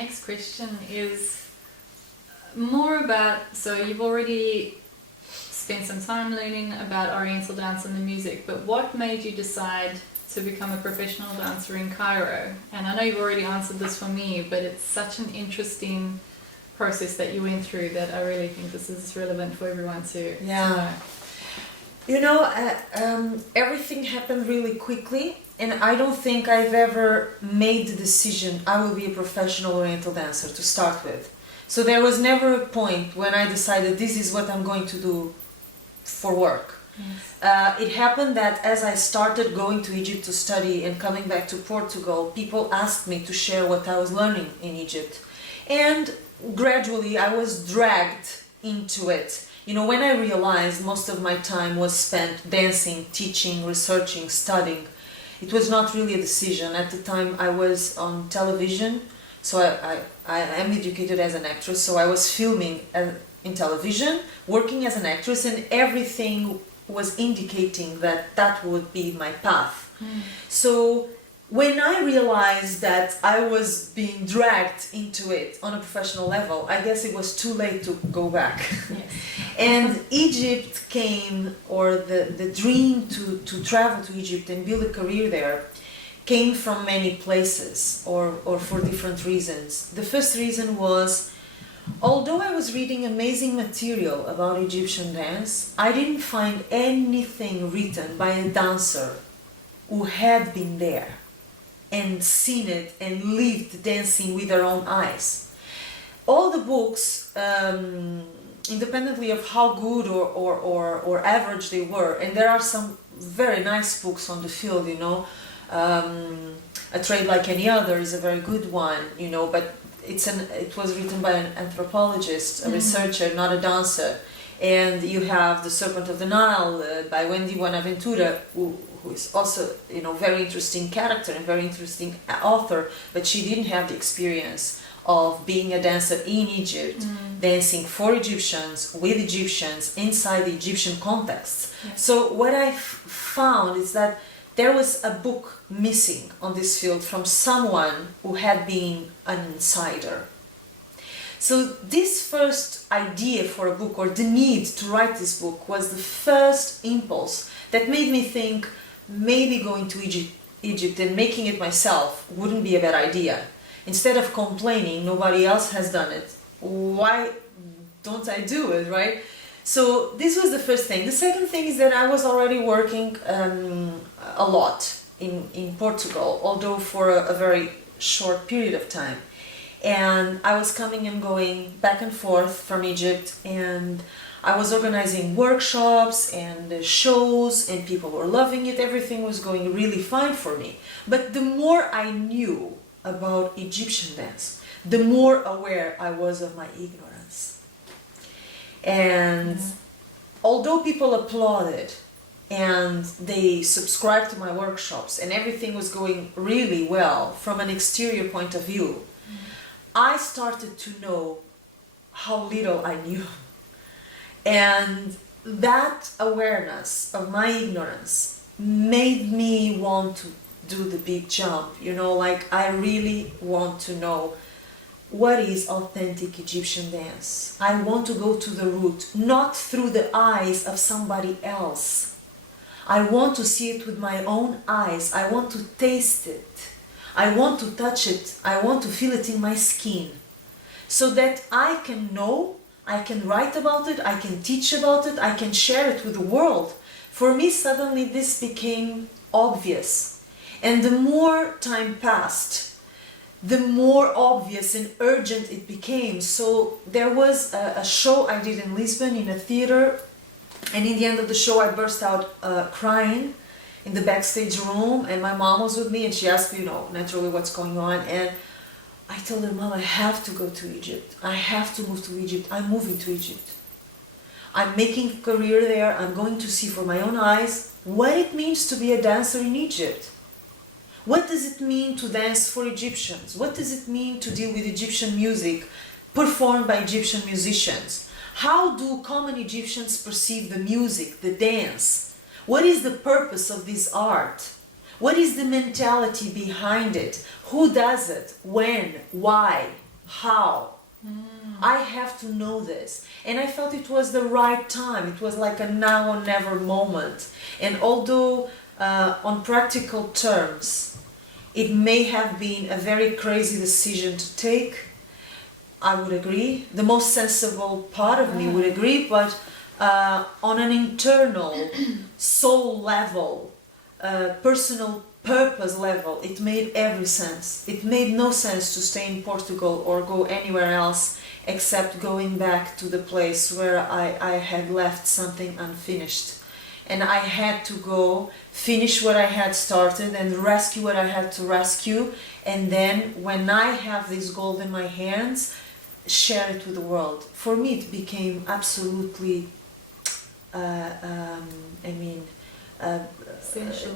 next question is more about, so you've already spent some time learning about Oriental dance and the music, but what made you decide to become a professional dancer in Cairo? And I know you've already answered this for me, but it's such an interesting process that you went through that I really think this is relevant for everyone to know. You know, everything happened really quickly, and I don't think I've ever made the decision I will be a professional Oriental dancer to start with. So there was never a point when I decided this is what I'm going to do for work. Yes. It happened that as I started going to Egypt to study and coming back to Portugal, people asked me to share what I was learning in Egypt. And gradually I was dragged into it. You know, when I realized most of my time was spent dancing, teaching, researching, studying, it was not really a decision. At the time I was on television, so I am educated as an actress, so I was filming in television, working as an actress, and everything was indicating that that would be my path. So when I realized that I was being dragged into it on a professional level, I guess it was too late to go back. Yes. And Egypt came, or the dream to travel to Egypt and build a career there came from many places, or for different reasons. The first reason was, although I was reading amazing material about Egyptian dance, I didn't find anything written by a dancer who had been there and seen it and lived dancing with their own eyes. All the books, independently of how good or average they were, and there are some very nice books on the field, you know, A Trade Like Any Other is a very good one, you know, but it was written by an anthropologist, a researcher, not a dancer. And you have The Serpent of the Nile by Wendy Buenaventura, who is also, you know, very interesting character and very interesting author, but she didn't have the experience of being a dancer in Egypt, dancing for Egyptians, with Egyptians, inside the Egyptian context. Yes. So what I found is that there was a book missing on this field from someone who had been an insider. So this first idea for a book, or the need to write this book, was the first impulse that made me think maybe going to Egypt and making it myself wouldn't be a bad idea. Instead of complaining, nobody else has done it, why don't I do it, right? So this was the first thing. The second thing is that I was already working a lot in Portugal, although for a very short period of time. And I was coming and going back and forth from Egypt, and I was organizing workshops and shows, and people were loving it. Everything was going really fine for me. But the more I knew about Egyptian dance, the more aware I was of my ignorance. And although people applauded and they subscribed to my workshops and everything was going really well from an exterior point of view, I started to know how little I knew. And that awareness of my ignorance made me want to do the big jump. You know, like, I really want to know what is authentic Egyptian dance. I want to go to the root, not through the eyes of somebody else. I want to see it with my own eyes. I want to taste it. I want to touch it. I want to feel it in my skin, so that I can know, I can write about it, I can teach about it, I can share it with the world. For me, suddenly this became obvious. And the more time passed, the more obvious and urgent it became. So there was a show I did in Lisbon in a theater, and in the end of the show I burst out crying in the backstage room, and my mom was with me, and she asked me, you know, naturally, what's going on. And I told her, Mom, I have to go to Egypt. I have to move to Egypt. I'm moving to Egypt. I'm making a career there. I'm going to see for my own eyes what it means to be a dancer in Egypt. What does it mean to dance for Egyptians? What does it mean to deal with Egyptian music performed by Egyptian musicians? How do common Egyptians perceive the music, the dance? What is the purpose of this art? What is the mentality behind it? Who does it? When? Why? How? I have to know this. And I felt it was the right time. It was like a now or never moment. And although on practical terms, it may have been a very crazy decision to take, I would agree. The most sensible part of me would agree, but on an internal soul level, personal purpose level, it made every sense. It made no sense to stay in Portugal or go anywhere else except going back to the place where I had left something unfinished. And I had to go finish what I had started and rescue what I had to rescue. And then when I have this gold in my hands, share it with the world. For me, it became absolutely,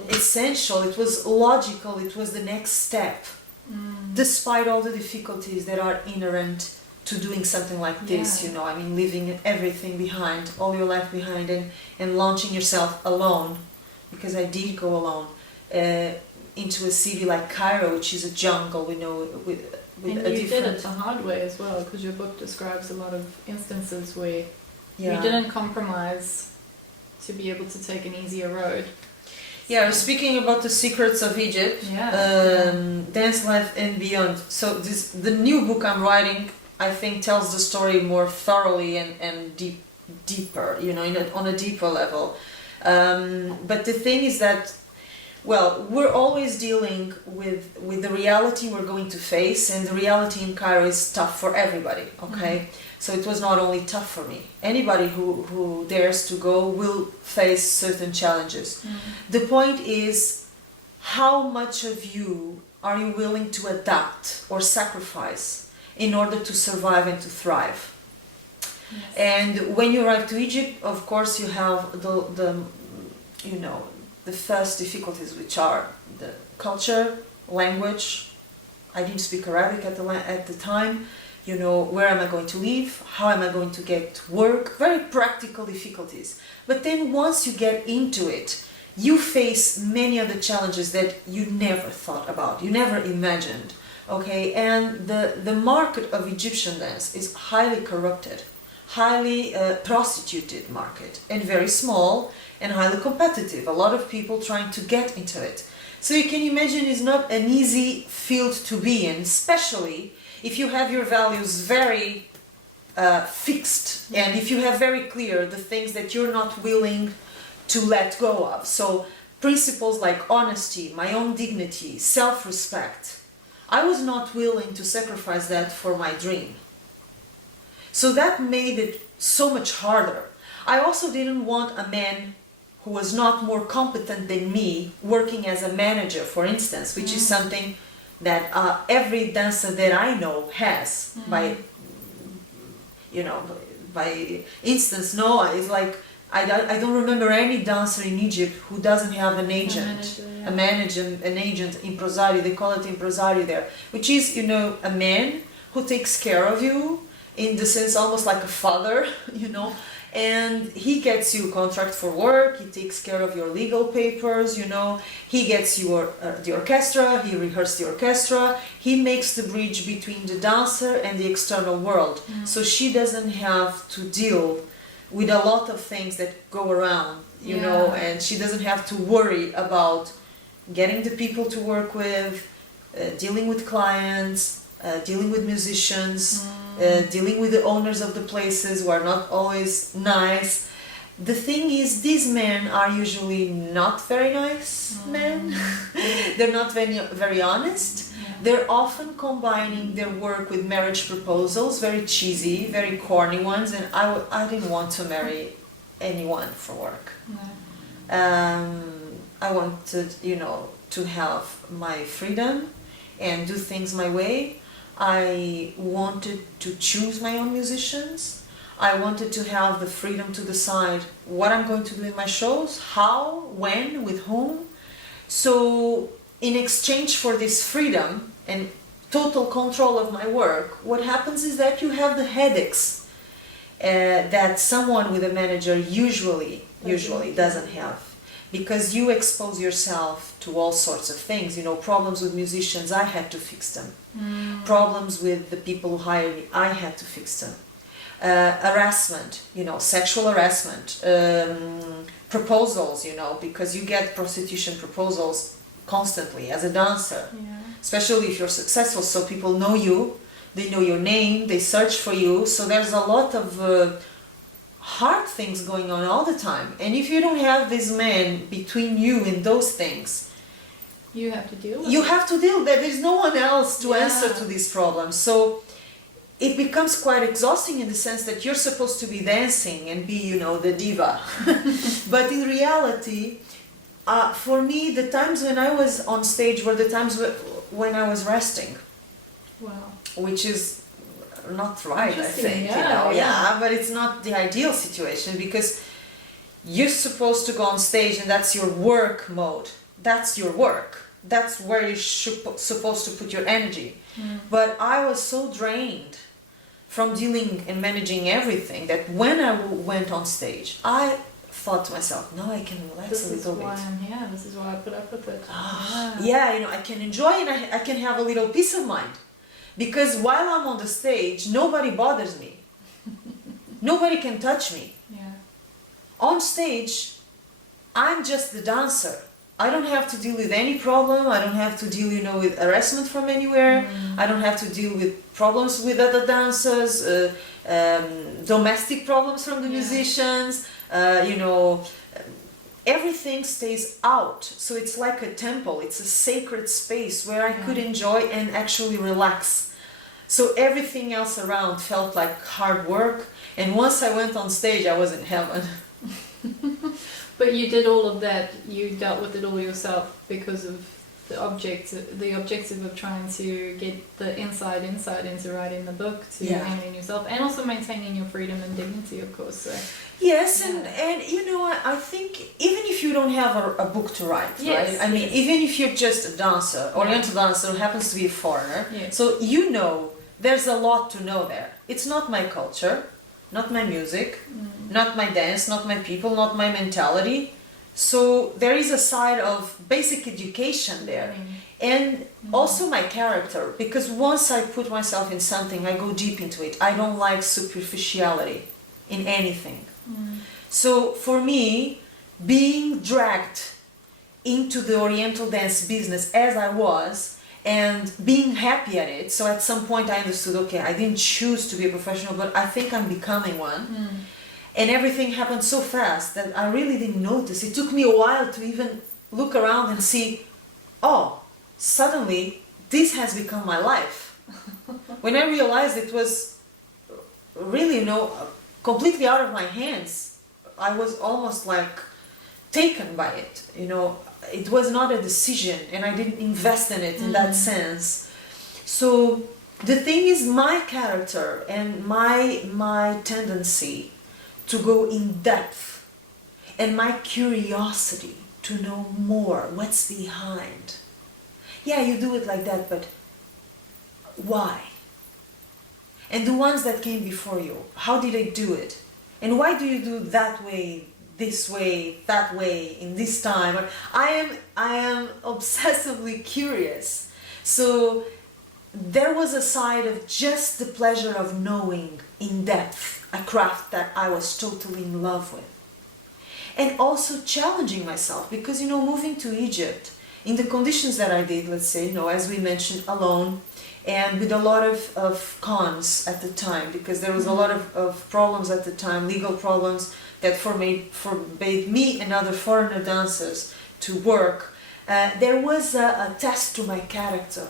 essential. It was logical. It was the next step, despite all the difficulties that are inherent to doing something like this. You know, I mean, leaving everything behind, all your life behind, and launching yourself alone, because I did go alone into a city like Cairo, which is a jungle. We know with and a you different. did it the hard way as well, because your book describes a lot of instances where Yeah. you didn't compromise to be able to take an easier road. Yeah, speaking about the secrets of Egypt, Dance Life and Beyond. So the new book I'm writing, I think, tells the story more thoroughly and deeper, you know, on a deeper level. But the thing is that, well, we're always dealing with the reality we're going to face, and the reality in Cairo is tough for everybody, okay? So it was not only tough for me. Anybody who dares to go will face certain challenges. The point is, how much of you are you willing to adapt or sacrifice in order to survive and to thrive? Yes. And when you arrive to Egypt, of course, you have the first difficulties, which are the culture, language. I didn't speak Arabic at the time. You know, where am I going to live? How am I going to get work? Very practical difficulties. But then once you get into it, you face many other challenges that you never thought about, you never imagined. Okay, and the market of Egyptian dance is highly corrupted, highly prostituted market, and very small and highly competitive. A lot of people trying to get into it. So you can imagine it's not an easy field to be in, especially if you have your values very fixed, and if you have very clear the things that you're not willing to let go of. So principles like honesty, my own dignity, self-respect. I was not willing to sacrifice that for my dream. So that made it so much harder. I also didn't want a man who was not more competent than me working as a manager, for instance, which is something that every dancer that I know has by instance. No, it's like I don't remember any dancer in Egypt who doesn't have an agent, a manager, an agent, impresario. They call it impresario there, which is, you know, a man who takes care of you in the sense almost like a father, you know. And he gets you a contract for work, he takes care of your legal papers, you know, he gets you the orchestra, he rehearses the orchestra, he makes the bridge between the dancer and the external world. So she doesn't have to deal with a lot of things that go around, you know, and she doesn't have to worry about getting the people to work with, dealing with clients, dealing with musicians, dealing with the owners of the places who are not always nice. The thing is, these men are usually not very nice men. They're not very honest. They're often combining their work with marriage proposals, very cheesy, very corny ones, and I didn't want to marry anyone for work. I wanted, you know, to have my freedom and do things my way. I wanted to choose my own musicians. I wanted to have the freedom to decide what I'm going to do in my shows, how, when, with whom. So in exchange for this freedom and total control of my work, what happens is that you have the headaches that someone with a manager usually doesn't have. because you expose yourself to all sorts of things. You know, problems with musicians, I had to fix them. Problems with the people who hire me, I had to fix them. Harassment, you know, sexual harassment, proposals, you know, because you get prostitution proposals constantly as a dancer, especially if you're successful. So people know you, they know your name, they search for you. So there's a lot of hard things going on all the time. And if you don't have this man between you and those things, you have to deal with you it. have to deal. There's no one else to answer to these problems. So it becomes quite exhausting in the sense that you're supposed to be dancing and be, you know, the diva. But in reality, for me, the times when I was on stage were the times when I was resting. Wow. Which is not right, I think, yeah, you know, yeah. but it's not the ideal situation, because you're supposed to go on stage and that's your work mode. That's your work. That's where you're supposed to put your energy. But I was so drained from dealing and managing everything that when I went on stage, I thought to myself, no, I can relax a little bit. This is why I'm here. This is why I put up with it. Yeah, you know, I can enjoy and I can have a little peace of mind. Because while I'm on the stage, nobody bothers me. Nobody can touch me. Yeah. On stage, I'm just the dancer. I don't have to deal with any problem. I don't have to deal, you know, with harassment from anywhere. I don't have to deal with problems with other dancers, domestic problems from the musicians, you know, everything stays out. So it's like a temple. It's a sacred space where I could enjoy and actually relax. So everything else around felt like hard work. And once I went on stage, I was in heaven. But you did all of that, you dealt with it all yourself because of the objective of trying to get the inside into writing the book, to handling yourself, and also maintaining your freedom and dignity, of course. So. Yes, and you know, I think even if you don't have a book to write, right? I mean, even if you're just a dancer, Oriental dancer who happens to be a foreigner, so you know there's a lot to know there. It's not my culture, not my music, not my dance, not my people, not my mentality. So there is a side of basic education there. And also my character, because once I put myself in something, I go deep into it. I don't like superficiality in anything. So for me, being dragged into the Oriental dance business as I was, and being happy at it, so at some point I understood, okay, I didn't choose to be a professional, but I think I'm becoming one. And everything happened so fast that I really didn't notice. It took me a while to even look around and see, oh, suddenly this has become my life. When I realized it was really, you know, completely out of my hands, I was almost like taken by it, you know. It was not a decision and I didn't invest in it in that sense. So the thing is, my character and my tendency to go in depth and my curiosity to know more, what's behind. Yeah, you do it like that, but why? And the ones that came before you, how did they do it? And why do you do that way, this way, that way, in this time? I am obsessively curious. So there was a side of just the pleasure of knowing in depth a craft that I was totally in love with. And also challenging myself, because, you know, moving to Egypt in the conditions that I did, let's say, you know, as we mentioned, alone, and with a lot of cons at the time, because there was a lot of problems at the time, legal problems, that forbade me and other foreigner dancers to work. There was a test to my character.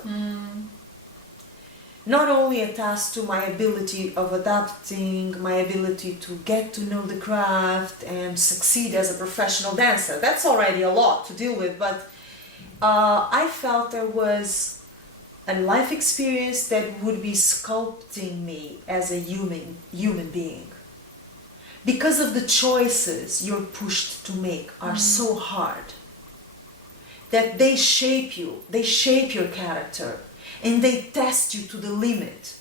Not only a test to my ability of adapting, my ability to get to know the craft and succeed as a professional dancer. That's already a lot to deal with, but I felt there was a life experience that would be sculpting me as a human being. Because of the choices you're pushed to make are so hard that they shape you, they shape your character, and they test you to the limit.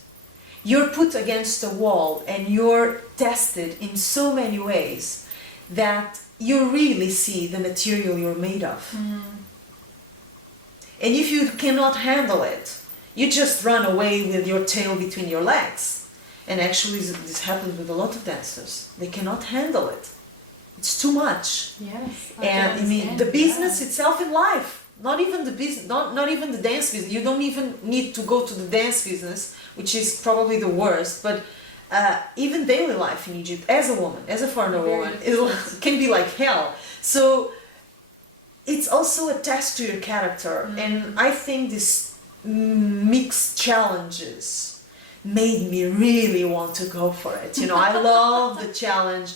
You're put against a wall and you're tested in so many ways that you really see the material you're made of. Mm. And if you cannot handle it, you just run away with your tail between your legs. And actually this happens with a lot of dancers. They cannot handle it. It's too much. Yes. And I mean the business itself in life, not even the business, not even the dance business. You don't even need to go to the dance business, which is probably the worst, but even daily life in Egypt, as a woman, as a foreigner woman, it can be like hell. So it's also a test to your character, and I think this mixed challenges made me really want to go for it. You know, I love the challenge.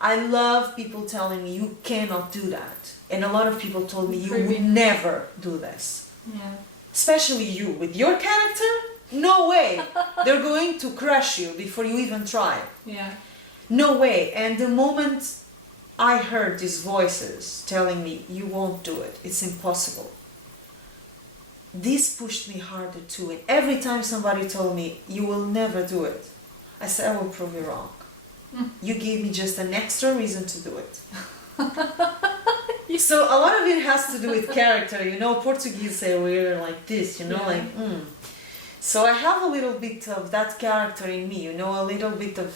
I love people telling me you cannot do that, and a lot of people told me you would never do this. Yeah. Especially you with your character. No way. They're going to crush you before you even try. Yeah. No way. And the moment I heard these voices telling me, you won't do it, it's impossible, this pushed me harder too. And every time somebody told me, you will never do it, I said, I will prove you wrong. You gave me just an extra reason to do it. So a lot of it has to do with character. You know, Portuguese say we're like this, you know, like, So I have a little bit of that character in me, you know, a little bit of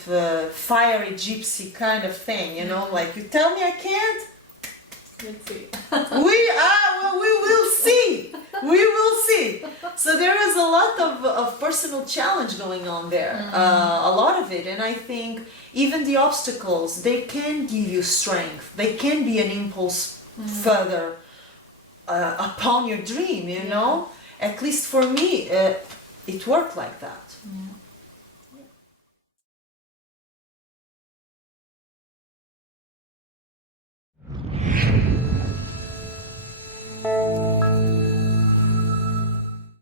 fiery gypsy kind of thing, you know, like you tell me I can't. Let's see. We will see. We will see. So there is a lot of personal challenge going on there, a lot of it. And I think even the obstacles, they can give you strength. They can be an impulse further upon your dream, you know. At least for me, it worked like that. Yeah.